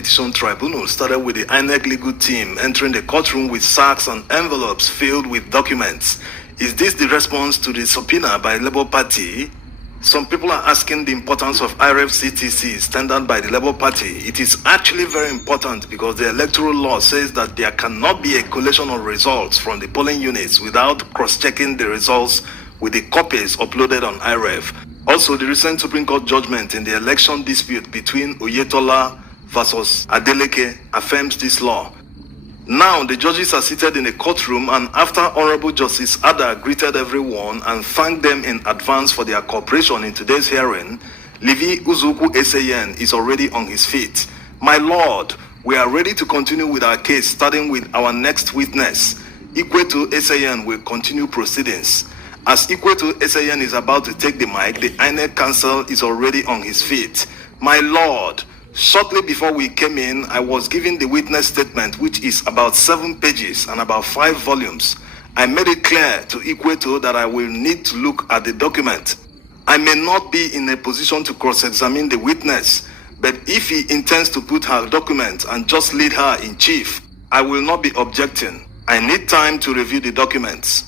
Petition Tribunal started with the INEC legal team entering the courtroom with sacks and envelopes filled with documents. Is this the response to the subpoena by Labour Party? Some people are asking the importance of IREF-CTCs tendered by the Labour Party. It is actually very important because the electoral law says that there cannot be a collation of results from the polling units without cross-checking the results with the copies uploaded on IREF. Also, the recent Supreme Court judgment in the election dispute between Oyetola versus Adeleke affirms this law. Now, the judges are seated in a courtroom, and after Honorable Justice Ada greeted everyone and thanked them in advance for their cooperation in today's hearing, Levi Uzuku Eseyen is already on his feet. My Lord, we are ready to continue with our case, starting with our next witness. Ikwetu Eseyen will continue proceedings. As Ikwetu Eseyen is about to take the mic, the INEC counsel is already on his feet. My Lord, shortly before we came in, I was given the witness statement, which is about 7 pages and about 5 volumes. I made it clear to Ikwetu that I will need to look at the document. I may not be in a position to cross-examine the witness, but if he intends to put her document and just lead her in chief, I will not be objecting. I need time to review the documents.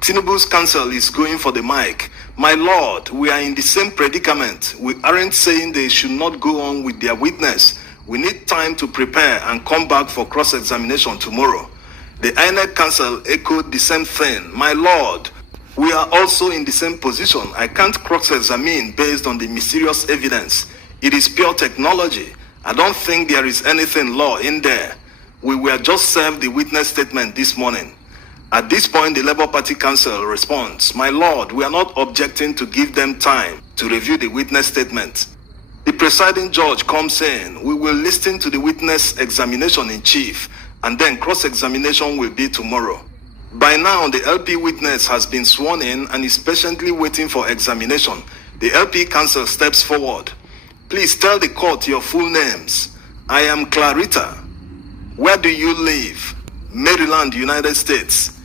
Tinubu's counsel is going for the mic. My Lord, we are in the same predicament. We aren't saying they should not go on with their witness. We need time to prepare and come back for cross-examination tomorrow. The INEC counsel echoed the same thing. My Lord, we are also in the same position. I can't cross-examine based on the mysterious evidence. It is pure technology. I don't think there is anything law in there. We were just served the witness statement this morning. At this point, the Labour Party counsel responds, My Lord, we are not objecting to give them time to review the witness statement. The presiding judge comes in. We will listen to the witness examination in chief, and then cross-examination will be tomorrow. By now, the LP witness has been sworn in and is patiently waiting for examination. The LP counsel steps forward. Please tell the court your full names. I am Clarita. Where do you live? Maryland, United States.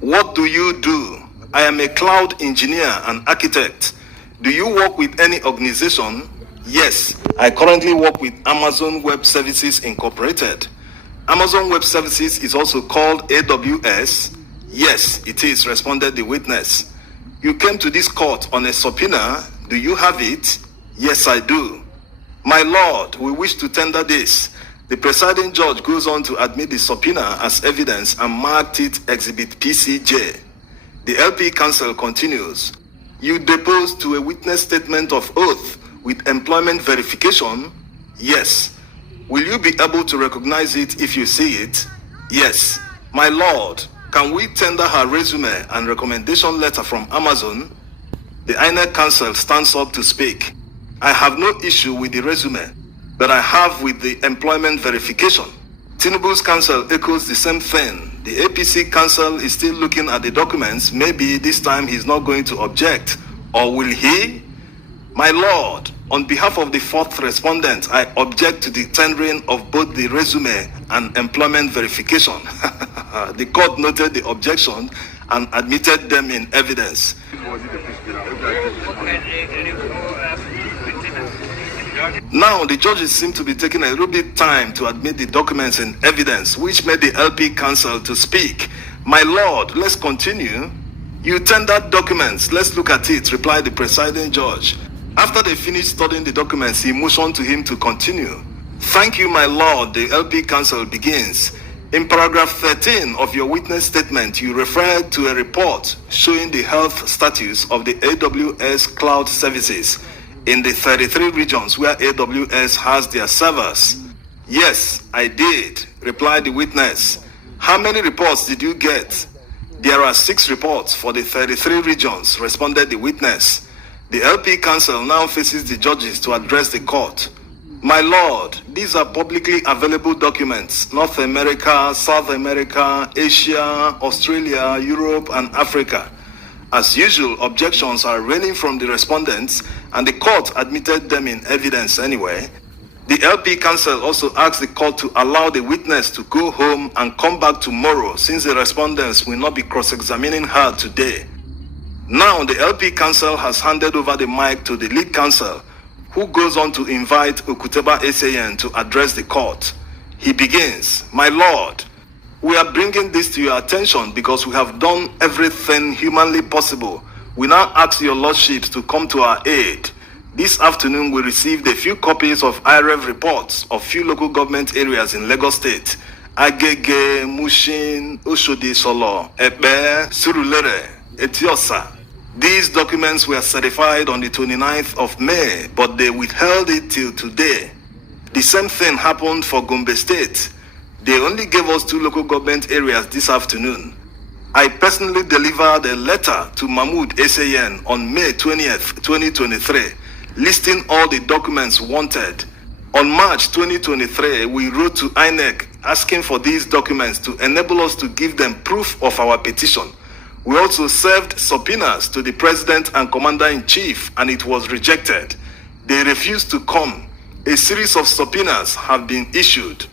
What do you do? I am a cloud engineer and architect. Do you work with any organization? Yes, I currently work with Amazon Web Services Incorporated. Amazon Web Services is also called AWS. Yes, it is, responded the witness. You came to this court on a subpoena. Do you have it? Yes, I do. My Lord, we wish to tender this. The presiding judge goes on to admit the subpoena as evidence and marked it Exhibit PCJ. The LP counsel continues. You deposed to a witness statement of oath with employment verification? Yes. Will you be able to recognize it if you see it? Yes. My Lord, can we tender her resume and recommendation letter from Amazon? The INEC counsel stands up to speak. I have no issue with the resume, but I have with the employment verification. Tinubu's counsel echoes the same thing. The APC counsel is still looking at the documents. Maybe this time he's not going to object. Or will he? My Lord, on behalf of the fourth respondent, I object to the tendering of both the resume and employment verification. The court noted the objection and admitted them in evidence. Now, the judges seem to be taking a little bit time to admit the documents in evidence, which made the LP counsel to speak. My Lord, let's continue. You tendered documents. Let's look at it, replied the presiding judge. After they finished studying the documents, he motioned to him to continue. Thank you, my Lord, the LP counsel begins. In paragraph 13 of your witness statement, you referred to a report showing the health status of the AWS cloud services in the 33 regions where AWS has their servers. Yes, I did, replied the witness. How many reports did you get? There are 6 reports for the 33 regions, responded the witness. The LP counsel now faces the judges to address the court. My Lord, these are publicly available documents. North America, South America, Asia, Australia, Europe, and Africa. As usual, objections are raining from the respondents, and the court admitted them in evidence anyway. The LP counsel also asked the court to allow the witness to go home and come back tomorrow, since the respondents will not be cross-examining her today. Now, the LP counsel has handed over the mic to the lead counsel, who goes on to invite Okuteba SAN to address the court. He begins, "My Lord, we are bringing this to your attention because we have done everything humanly possible. We now ask your lordships to come to our aid. This afternoon we received a few copies of IREV reports of few local government areas in Lagos State. Agege, Mushin, Oshodi Solo, Ebe, Surulere, Etiosa. These documents were certified on the 29th of May, but they withheld it till today. The same thing happened for Gombe State. They only gave us 2 local government areas this afternoon. I personally delivered a letter to Mahmoud SAN on May 20th, 2023, listing all the documents wanted. On March 2023, we wrote to INEC asking for these documents to enable us to give them proof of our petition. We also served subpoenas to the President and Commander-in-Chief, and it was rejected. They refused to come. A series of subpoenas have been issued.